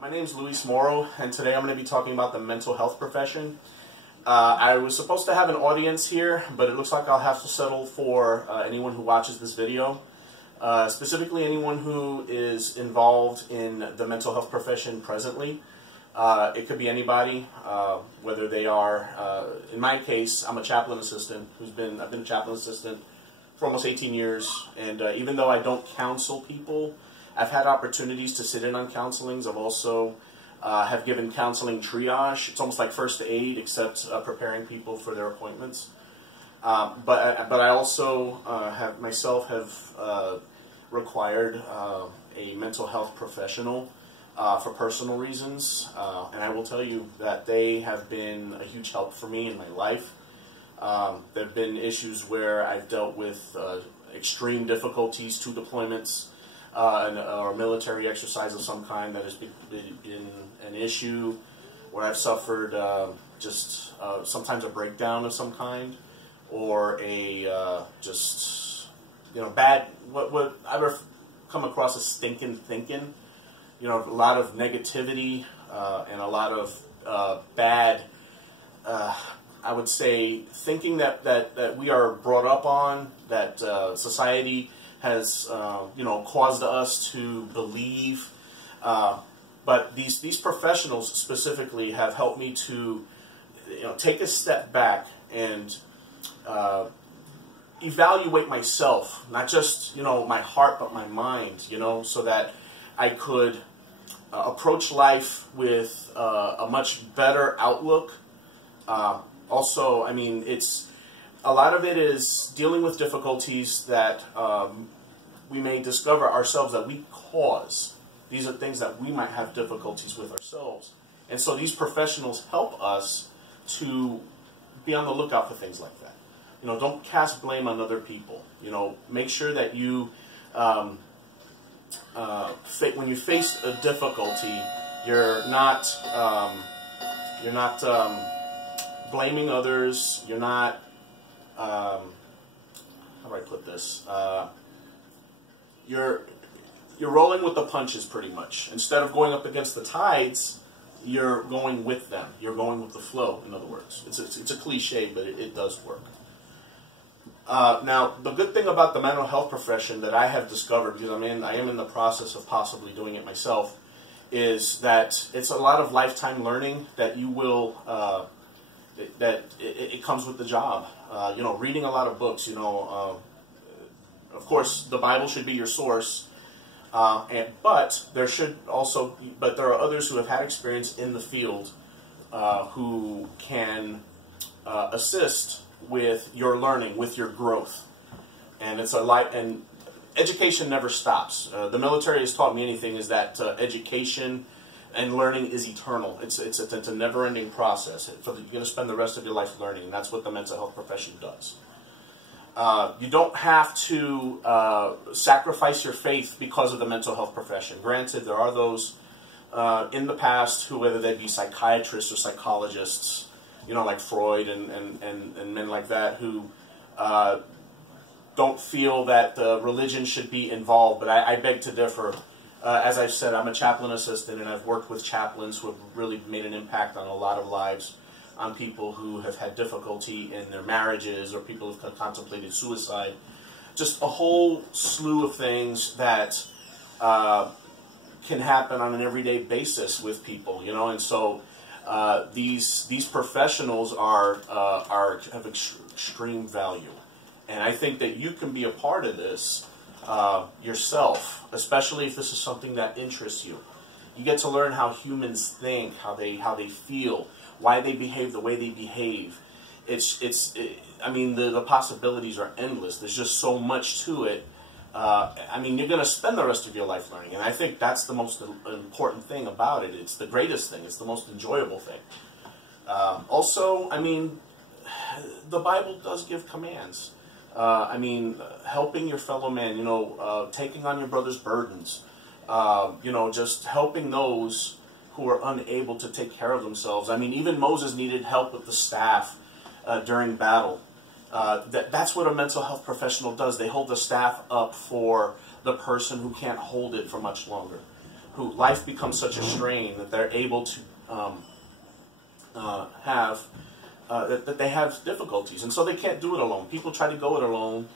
My name is Luis Moro, and today I'm going to be talking about the mental health profession. I was supposed to have an audience here, but it looks like I'll have to settle for anyone who watches this video. Specifically anyone who is involved in the mental health profession presently. It could be anybody, whether they are, in my case, I'm a chaplain assistant I've been a chaplain assistant for almost 18 years, and even though I don't counsel people, I've had opportunities to sit in on counselings. I've also have given counseling triage. It's almost like first aid, except preparing people for their appointments. But I also have required a mental health professional for personal reasons, and I will tell you that they have been a huge help for me in my life. There have been issues where I've dealt with extreme difficulties, 2 deployments, or a military exercise of some kind that has been an issue, where I've suffered sometimes a breakdown of some kind, or a bad, what I've come across as stinking thinking. A lot of negativity and a lot of bad, I would say, thinking that we are brought up on, that society has caused us to believe. But these professionals specifically have helped me to take a step back and evaluate myself, not just my heart but my mind, so that I could approach life with a much better outlook. Also, I mean, a lot of it is dealing with difficulties that we may discover ourselves that we cause. These are things that we might have difficulties with ourselves. And so these professionals help us to be on the lookout for things like that. Don't cast blame on other people. Make sure that you, when you face a difficulty, you're not blaming others. You're not, how do I put this? You're rolling with the punches pretty much. Instead of going up against the tides, you're going with them. You're going with the flow, in other words. It's a cliche, but it does work. Now, the good thing about the mental health profession that I have discovered, because I am in the process of possibly doing it myself, is that it's a lot of lifetime learning that you will, it comes with the job. Reading a lot of books, of course, the Bible should be your source, but there are others who have had experience in the field who can assist with your learning, with your growth, and and education never stops. The military has taught me anything is that education and learning is eternal. It's a never-ending process. You're going to spend the rest of your life learning, and that's what the mental health profession does. You don't have to sacrifice your faith because of the mental health profession. Granted, there are those in the past who, whether they be psychiatrists or psychologists, like Freud and men like that, who don't feel that religion should be involved, but I beg to differ. As I've said, I'm a chaplain assistant, and I've worked with chaplains who have really made an impact on a lot of lives, on people who have had difficulty in their marriages, or people who have contemplated suicide. Just a whole slew of things that can happen on an everyday basis with people, and so these professionals have extreme value, and I think that you can be a part of this yourself, especially if this is something that interests you. You get to learn how humans think, how they feel, why they behave the way they behave. I mean, the possibilities are endless. There's just so much to it. You're going to spend the rest of your life learning, and I think that's the most important thing about it. It's the greatest thing. It's the most enjoyable thing. Also, the Bible does give commands. Helping your fellow man, taking on your brother's burdens, just helping those who are unable to take care of themselves. Even Moses needed help with the staff during battle. That's what a mental health professional does. They hold the staff up for the person who can't hold it for much longer. who life becomes such a strain that they're able to that they have difficulties, and so they can't do it alone. People try to go it alone,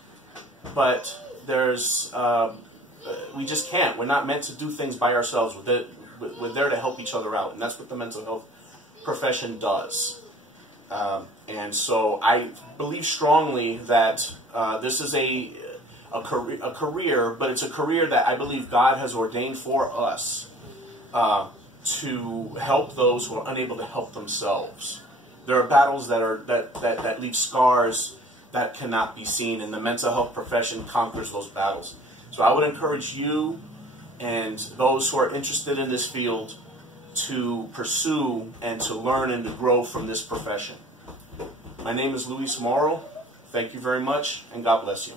but we just can't. We're not meant to do things by ourselves. We're there to help each other out, and that's what the mental health profession does. And so I believe strongly that this is a career, but it's a career that I believe God has ordained for us to help those who are unable to help themselves. There are battles that leave scars that cannot be seen, and the mental health profession conquers those battles. So I would encourage you and those who are interested in this field to pursue and to learn and to grow from this profession. My name is Luis Morrow. Thank you very much, and God bless you.